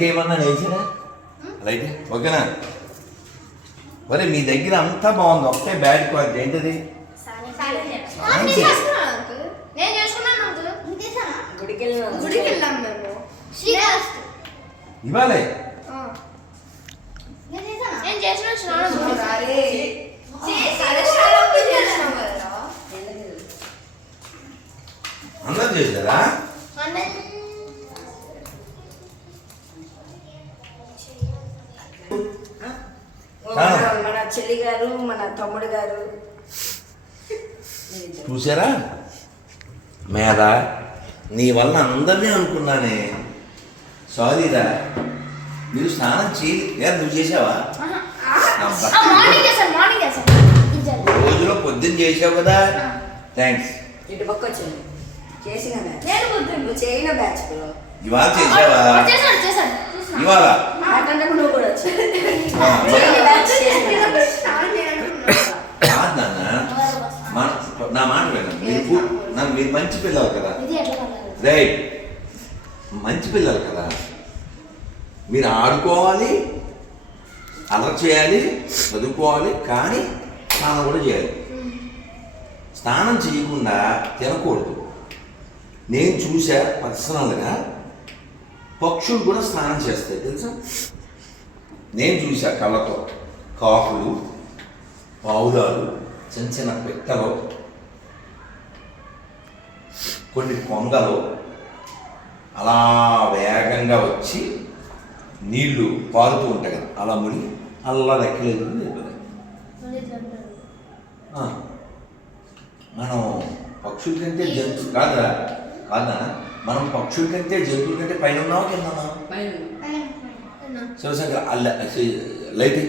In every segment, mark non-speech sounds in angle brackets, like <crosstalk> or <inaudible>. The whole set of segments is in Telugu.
లైట్ ఏమన్నా వేసారా? లైట్ ఓకేనా? మరి మీ దగ్గర అంతా బాగుంది. ఒకటే బ్యాడ్ క్వాలిటీ ఏంటది? నేను చేసుకున్నాను అంకుల్. చెల్లి గారు మన తమ్ముడు గారు. చూసారా? మేధ నీ వల్ల అందరినీ అనుకున్నానే. సారీరా మీరు స్నానం చేయి. లేదా నువ్వు చేసావా. రోజులో పొద్దున్న చేసావు కదా. థ్యాంక్స్ ఇటు పక్క వచ్చింది చేసిన బ్యాచ్. నేను పొద్దున్న. నువ్వు చేయన బ్యాచ్ ఇవాళ చేసావా చూసినా. ఇవాళ? నా మాట మీరు నన్ను మీరు మంచి పిల్లలు కదా? రైట్. మంచి పిల్లలు కదా? మీరు ఆడుకోవాలి అలర్ చేయాలి చదువుకోవాలి కానీ స్నానం కూడా చేయాలి. స్నానం చేయకుండా తినకూడదు. నేను చూసా పర్సనల్గా పక్షులు కూడా స్నానం చేస్తాయి తెలుసా? నేను చూసా కళ్ళతో కాకులు పావురాలు చిన్న చిన్న పిట్టలు కొన్ని కొంగలు అలా వేగంగా వచ్చి నీళ్ళు పారుతూ ఉంటాయి కదా అలా ముడి అలా రెక్కలేదు మనం పక్షుల కంటే జంతు కాదా కాదా మనం పక్షుల కంటే జంతువుల కంటే పైన ఉన్నావా కింద ఉన్నావా శివశంకర్ అల్ల లైట్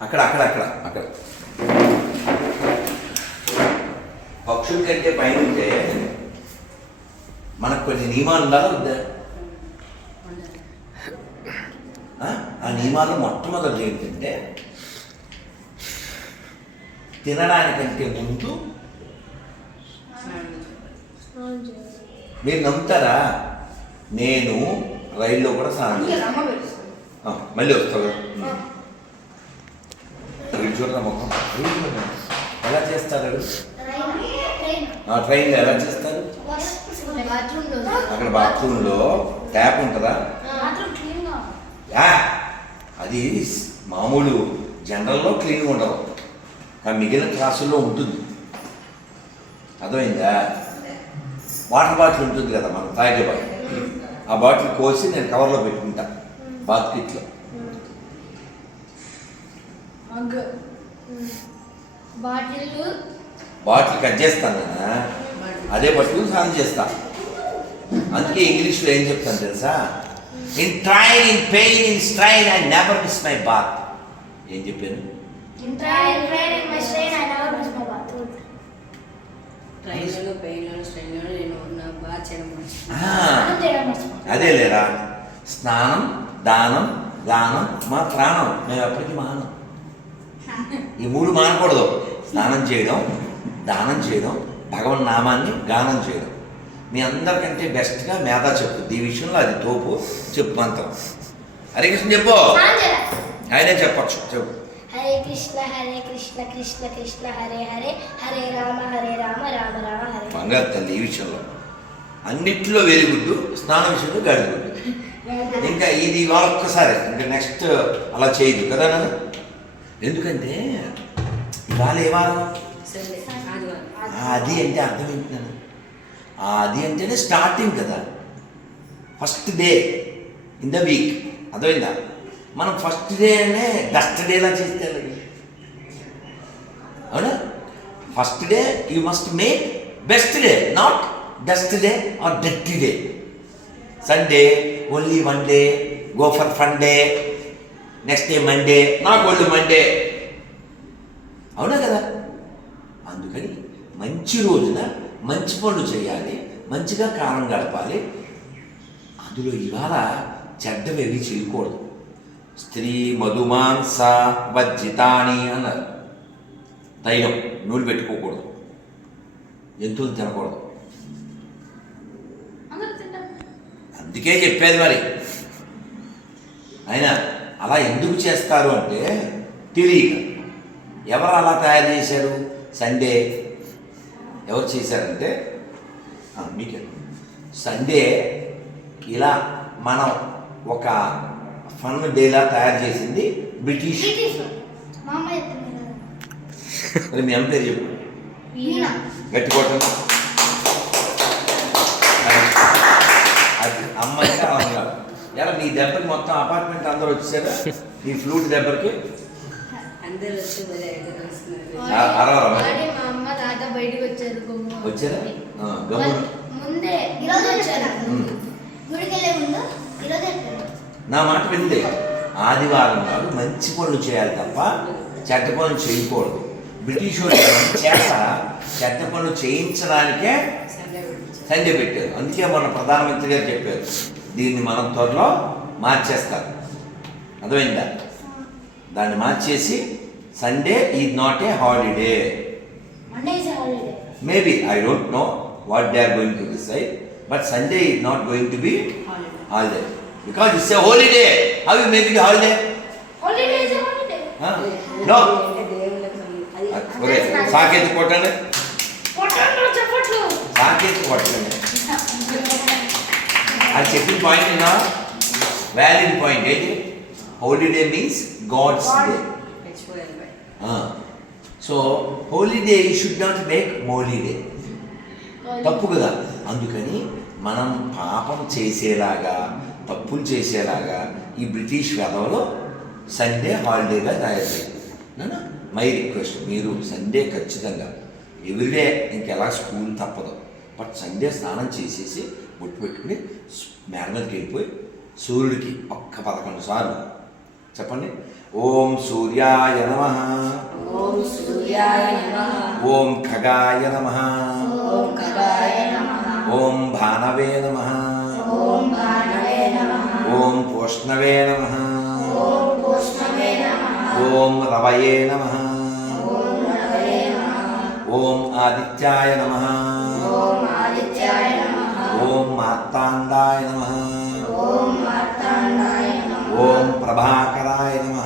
అక్కడ అక్కడ అక్కడ అక్కడ. పక్షుల కంటే పైన ఉంటే మనకు కొన్ని నియమాలు ఉండాలా వద్దా? ఆ? ఆ నియమాలు మొట్టమొదటి ఏంటంటే తినడానికంటే ముందు స్నానం మీరు నమ్ముతారా? నేను రైల్లో కూడా స్నానం మళ్ళీ వస్తావు చూడరా ముఖం. ఎలా చేస్తారు ట్రైన్. ఆ ట్రైన్లో ఎలా చేస్తారు. అక్కడ బాత్రూంలో ట్యాప్ ఉంటుందా. యా అది మామూలు జనరల్లో క్లీన్గా ఉండదు కానీ మిగిలిన క్లాసుల్లో ఉంటుంది. అర్థమైందా? వాటర్ బాటిల్ ఉంటుంది కదా మనం తాగే బాటిల్. ఆ బాటిల్ కోసి నేను కవర్లో పెట్టుకుంటా బాస్కెట్లో. మగ్. బాటిల్ బాటిల్ కట్ చేస్తాను అదే పట్టుకుని స్నానం చేస్తా. అందుకే ఇంగ్లీష్లో ఏం చెప్తాను తెలుసా? In train in pain in strain I never miss my bath ఏం చెప్పాను train train in my train I never miss my bathroom ట్రైన్లలో పెయిన్లలో స్ట్రైన్లలో నేను నా బాగా చేయడం మంచి ఆ, స్నానం చేయడం మర్చిపో అదే లేరా? స్నానం దానం గానం మా ప్రాణం. మేము ఎప్పటికీ మానం ఈ మూడు మానకూడదు. స్నానం చేయడం దానం చేయడం భగవన్ నామాన్ని గానం చేయడం. మీ అందరికంటే బెస్ట్గా మేధా చెప్పు. ఈ విషయంలో అది తోపు. చెప్పు మంత్రం హరే కృష్ణ చెప్పు ఆయనే చెప్పచ్చు. చెప్పు. హరే కృష్ణ హరే కృష్ణ కృష్ణ కృష్ణ హరే హరే హరే రామ హరే రామ రామ రామ హరే బంగారు తల్లి ఈ విషయంలో. అన్నిట్లో వెలుగుడ్డు స్నానం విషయంలో గాడిగుడ్డు. ఇంకా ఇది ఇవాళ ఒక్కసారి ఇంకా నెక్స్ట్ అలా చేయదు కదా నాన్న? ఎందుకంటే ఇవాళ ఏ వారం? అది అంటే అర్థం ఏంటి నాన్న? ఆ అది అంటేనే స్టార్టింగ్ కదా. First day in the week అర్థమైందా? మనం ఫస్ట్ డేనే డస్ట్ డేలా చేస్తే అవునా? First day you must make best day not dust day or dirty day Sunday only one day go for fun day next day Monday నాకు ఓన్లీ మండే అవునా కదా? అందుకని మంచి రోజున మంచి పనులు చేయాలి మంచిగా కాలం గడపాలి అందులో ఇవాళ చెడ్డవేవి చేయకూడదు. స్త్రీ మధుమాంస వజ్జితాని అన్నారు తైలం నూనె పెట్టుకోకూడదు. జంతువులు తినకూడదు. అందుకే చెప్పేది మరి. అయినా అలా ఎందుకు చేస్తారు అంటే తెలియక. ఎవరు అలా తయారు చేశారు? సండే. ఎవరు చేశారంటే మీకే. సండే ఇలా మనం ఒక ఫన్ డేలా తయారు చేసింది బ్రిటిష్. మరి మీ అమ్మ పేరు చెప్పు. అది అమ్మ అంటే అవును కాదు. ఎలా నీ దెబ్బకి మొత్తం అపార్ట్మెంట్ అందరూ వచ్చేసారా? నీ ఫ్లూట్ దెబ్బకి? వచ్చారు గుమ్మ వచ్చారా? ఆ, గమ్మున. ముందే ఈరోజు వచ్చారు. వచ్చారా? గుడికి వెళ్ళే ముందు ఈరోజు నా మాట వింటే ఆదివారం నాడు మంచి పనులు చేయాలి తప్ప చెడ్డ పనులు చేయకూడదు. బ్రిటిష్ వాళ్ళు చేత చెడ్డ పనులు చేయించడానికే సండే పెట్టారు. అందుకే మన ప్రధానమంత్రి గారు చెప్పారు. దీన్ని మనం త్వరలో మార్చేస్తారు అర్థమైందా? దాన్ని మార్చేసి Sunday is not a holiday. Maybe I don't know what they are going to decide but Sunday is not going to be holiday. Holiday because it's a holiday how you make it holiday holiday is holiday no అంటే దేవుళ్ళకి సంబంధం. అది ఒరే సాకేత్ కొట్టండి. పొట్టంలో చెప్పట్లు. సాకేత్ కొట్టండి. అది చెప్పిన పాయింట్ విన్నా వ్యాలిడ్ పాయింట్ ఏంటి? Holiday means God's day. So holiday should not make మోలిడే తప్పు కదా. అందుకని మనం పాపం చేసేలాగా తప్పులు చేసేలాగా ఈ బ్రిటిష్ వెధవలో సండే హాలిడేగా తయారు చేయాలి మై రిక్వెస్ట్ మీరు సండే ఖచ్చితంగా ఎవ్రీడే ఇంకెలా స్కూల్ తప్పదు బట్ సండే స్నానం చేసేసి బొట్టు పెట్టుకుని మేడ మీదకి వెళ్ళిపోయి సూర్యుడికి ఒక్క పదకొండు సార్లు చెప్పండి ఓం సూర్యాయ నమ ఓం సూర్యాయ నమః. ఓం ఖగాయ నమ ఓం ఖగాయ నమః. ఓం భానవే నమ ఓం భానవే నమః. ఓం పూష్ణవే నమ. ఓం రవయే నమ. ఓం ఆదిత్యాయ నమ. ఓం ఆదిత్యాయ నమః. ఓం మార్తాండాయ నమ. ఓం ప్రభాకరాయ నమ.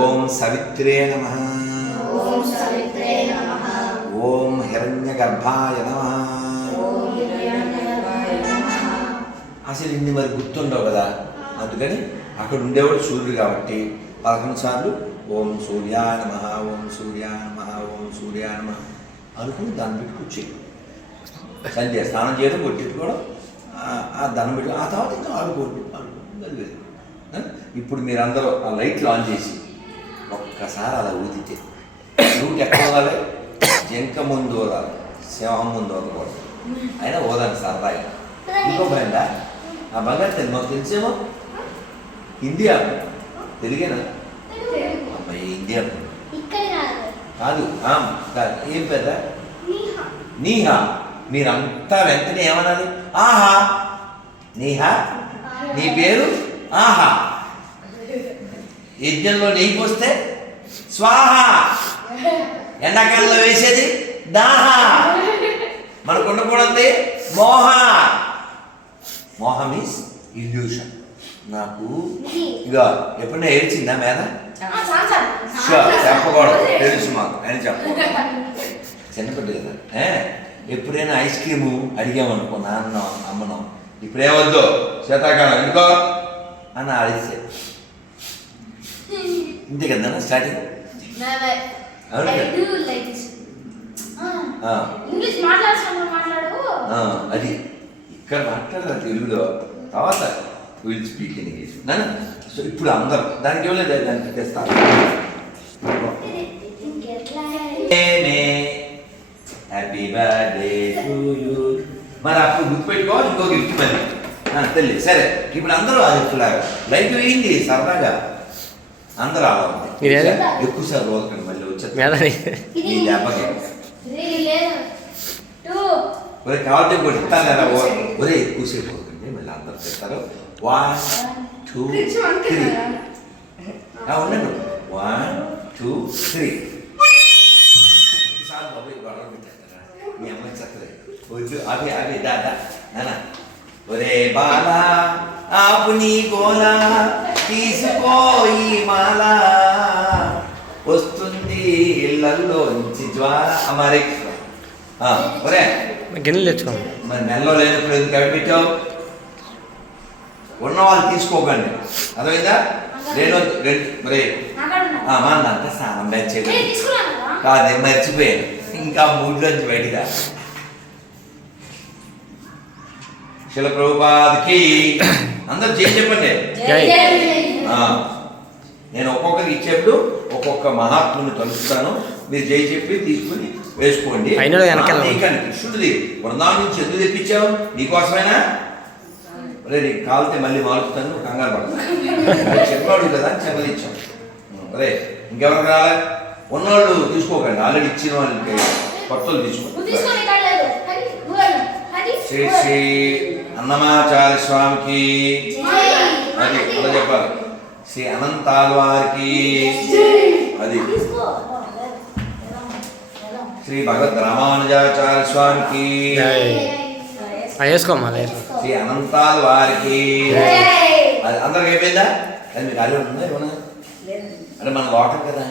ఓం సవిత్రే నమః. ఓం హిరణ్యగర్భాయ నమ. అసలు ఇన్ని మరి గుర్తుండవు కదా? అందుకని అక్కడ ఉండేవాడు సూర్యుడు కాబట్టి పదకొండు సార్లు ఓం సూర్యా నమ ఓం సూర్యా నమ ఓం సూర్యా నమ అనుకుని దాన్ని పెట్టి సంధ్య స్నానం చేయడం కొట్టెట్టుకోవడం ఆ- ఆ దండం పెట్టి ఆ తర్వాత ఇంకా ఆడుకోండి ఆడుకోండి ఇప్పుడు మీరందరూ ఆ లైట్లు ఆన్ చేసి ఒక్కసారి అలా ఊదితే రూట్ ఎక్కడ వదాలి జంక ముందు వదాలి సింహం ముందు వదలకూడదు అయినా ఓదాలి సరదాగా. ఇంకో భయందా ఆ బంగారు తెలుగు మాకు తెలిసేమో? ఇండియా తెలుగేనా? అబ్బాయి ఇండియా ఇక్కడ కాదు. కాదు ఆ, కాదు. ఏం పెద్ద నీహా. నీహా. మీరంతా వెంటనే ఏమనాలి? ఆహా. నీహా? నీ పేరు? ఆహా. యజ్ఞంలో నెయ్యి పోస్తే? స్వాహ. ఎండాకాలంలో వేసేది? దాహ. మనకు ఉండకూడదు మోహ. మోహ మీన్స్ ఇల్యూషన్ నాకు ఇక ఎప్పుడైనా ఏడ్చిందా మీద చెప్పకూడదు. తెలుసు మాకు. అని చెప్పకూడదు. <laughs> చిన్నపిల్ల కదా. ఏ? ఎప్పుడైనా ఐస్ క్రీము అడిగామనుకో నాన్న అమ్మను. ఇప్పుడేమొద్దు? శీతాకాలం ఎందుకో? అని అడిగితే ఇంతే కదా స్టార్టింగ్? అవును? అది. ఇక్కడ మాట్లాడదా తెలుగులో? తర్వాత will speak in English so ఇప్పుడు అందరూ దానికి ఇవ్వలేదు దానికి తెస్తాను హ్యాపీ బర్త్డే టు యూ మరి అప్పుడు గుర్తుపెట్టుకో ఇంకో గిఫ్ట్ మరి. ఆ, తెల్లి సరే. ఇప్పుడు అందరూ అది ఇట్లాగా లైట్ వేయండి సరదాగా. అందరూ అలా ఉంది ఇదేనా? ఎక్కువ సార్ రోజుకండి మళ్ళీ వచ్చేది మేదని ఈ దెబ్బకి ఒరే కావాలంటే ఇంకోటి ఇస్తాను కదా ఒరే ఎక్కువసేపు అవుతుంది మళ్ళీ అందరూ చెప్తారు. వన్ టూ త్రీ ఉండండి. వన్ టూ త్రీ ఈసారి బాబు గొడవ పెట్టేస్తారా? మీ అమ్మాయి చక్కలే. వద్దు అవి అవి దా దా. నాన్న ఒరే బాలా ఆపు నీ గోల తీసుకో ఈ మాల. వస్తుంది ఇళ్ళల్లోంచి జ్వాల. అమరే ఒరే. గిన్నెలు తెచ్చుకోండి మరి నెలలో లేనప్పుడు ఎందుకు అవి పెట్టావు? ఉన్న వాళ్ళు తీసుకోకండి. అర్థమైందా? నేను మరి ఆ, మా నాన్న స్నానం మెచ్చేది కాదే మర్చిపోయాను. ఇంకా మూడులోంచి బయటికి శిల ప్రభుపాదికి అందరు చేసి చెప్పండి. నేను ఒక్కొక్కరికి ఇచ్చేప్పుడు ఒక్కొక్క మహాత్ముని కలుస్తాను మీరు జై చెప్పి తీసుకుని వేసుకోండి. కృష్ణుడిది బృందావనం నుంచి ఎందుకు తెప్పించావు? నీకోసమేనా? నీకు కాలితే మళ్ళీ మారుస్తాను నువ్వు కంగారు పడతాను చెప్పాడు కదా అని చెప్పదిచ్చాం అరే ఇంకెవరు రాలే ఉన్నోళ్ళు తీసుకోకండి. ఆల్రెడీ ఇచ్చిన వాళ్ళకి కొత్తలు తీసుకో. శ్రీ శ్రీ అన్నమాచార్య స్వామికి. అది అలా చెప్పాలి. శ్రీ అనంతాల వారికి. అది. శ్రీ భగవద్ రామానుజాచార్య స్వామికి వేసుకోమ్మా శ్రీ అనంతాల వారికి అది అందరికి అయిపోయిందా? అది మీకు అల్లు ఉందా ఏమన్నా? అంటే మన లోకం కదా.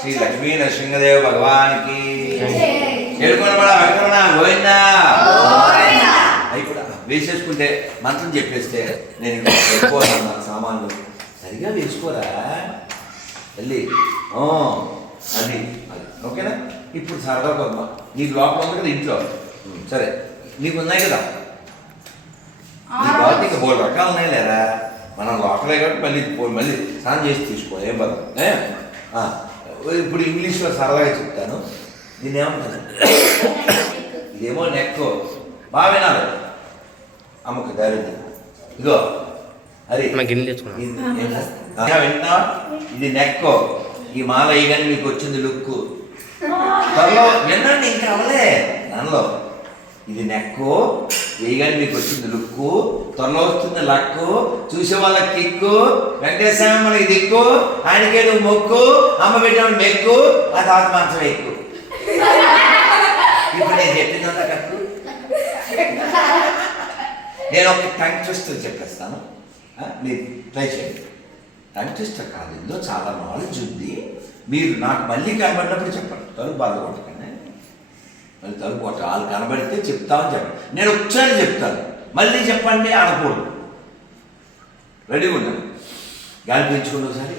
శ్రీ లక్ష్మీ నరసింహదేవ భగవానికి. వెంకటరమణ గోవిందా. కూడా వేసేసుకుంటే మంత్రం చెప్పేస్తే నేను నా సామాన్లు. సరిగా వేసుకోరా? వెళ్ళి ఆ, అది అది. ఓకేనా? ఇప్పుడు సరదాగా అమ్మ నీకు లోపల ఉంది కదా ఇంట్లో. సరే. నీకు ఉన్నాయి కదా? నీ కాబట్టి ఇంకా మూడు రకాలు ఉన్నాయి లేరా? మనం లోకలే కాబట్టి మళ్ళీ పో- మళ్ళీ స్నానం చేసి తీసుకో. ఏం? ఆ, ఇప్పుడు ఇంగ్లీష్లో సరదాగా చెప్తాను. దీన్ని ఏమంటారు ఇదేమో నెక్. బాగా వినాలి. అమ్మకు దారి ఇగో అది మా గిన్నెలు తెచ్చుకున్నాం ఇది ఏంటా? ఆ, వింటున్నావా? ఇది నెక్. ఈ మాల వేయగానే మీకు వచ్చింది లుక్ త్వరలో వినండి ఇంకా అవలే దానిలో ఇది నెక్కు వేయగానే మీకు వచ్చింది లుక్కు. త్వరలో వస్తుంది లక్కు. చూసే వాళ్ళకి కిక్కు. వెంకటేశ్వరమ్మకి దిక్కు. ఆయనకే నువ్వు మొక్కు. అమ్మ పెట్టిన మెక్కు. ఆ తాత మంచం ఎక్కు. ఇప్పుడు నేను చెప్పిందంతా కక్కు నేను ఒక టంగ్ ట్విస్టర్ చెప్పేస్తాను. మీరు ట్రై చేయండి. టంగ్ కాలేజీలో కాదు చాలా నాలెడ్జ్ ఉంది. మీరు నాకు మళ్ళీ కనబడినప్పుడు చెప్పండి. తలుపు బాధపడకండి మళ్ళీ తలుపు కొట్ట వాళ్ళు కనబడితే చెప్తామని చెప్పండి. నేను ఒకసారి చెప్తాను. మళ్ళీ చెప్పండి అనకూడదు. రెడీగా ఉన్నాను. గాలి పీల్చుకోండి ఒకసారి.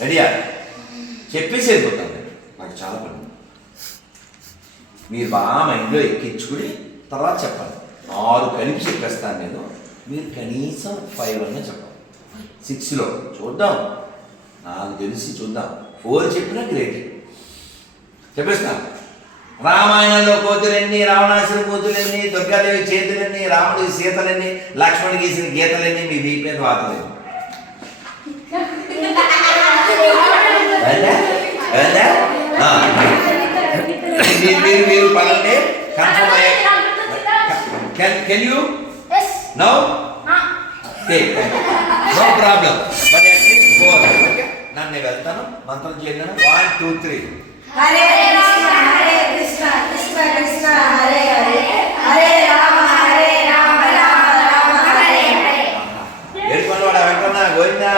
రెడీయా చెప్పేసి వెళ్ళిపోతాను నాకు చాలా పని మీరు బాగా మైండ్లో ఎక్కించుకుని తర్వాత చెప్పండి. ఆరు కలిపి చెప్పేస్తాను నేను. మీరు కనీసం ఫైవ్ అన్న చెప్పండి. సిక్స్లో. చూద్దాం. నాకు తెలిసి చూద్దాం. ఫోర్ చెప్పినా గ్రేట్. చెప్పేస్తా. రామాయణంలో కోతులెన్ని రావణాసుర కూతులెన్ని దుర్గాదేవి చేతులెన్ని రాముడి సీతలెన్ని లక్ష్మణుడు గీసిన గీతలెన్ని మీ. మీరు మీరు మీరు పదండి. కన్ఫర్మ్ అయ్యే can can you? No? Problem. But at least go okay నన్ను నేను వెళ్తాను మంత్రం చేయండి one two three Hare Krishna Hare Krishna Krishna Krishna Hare Hare. Hare Rama Hare Rama Rama Rama Hare Hare. వాడు గోవిందా?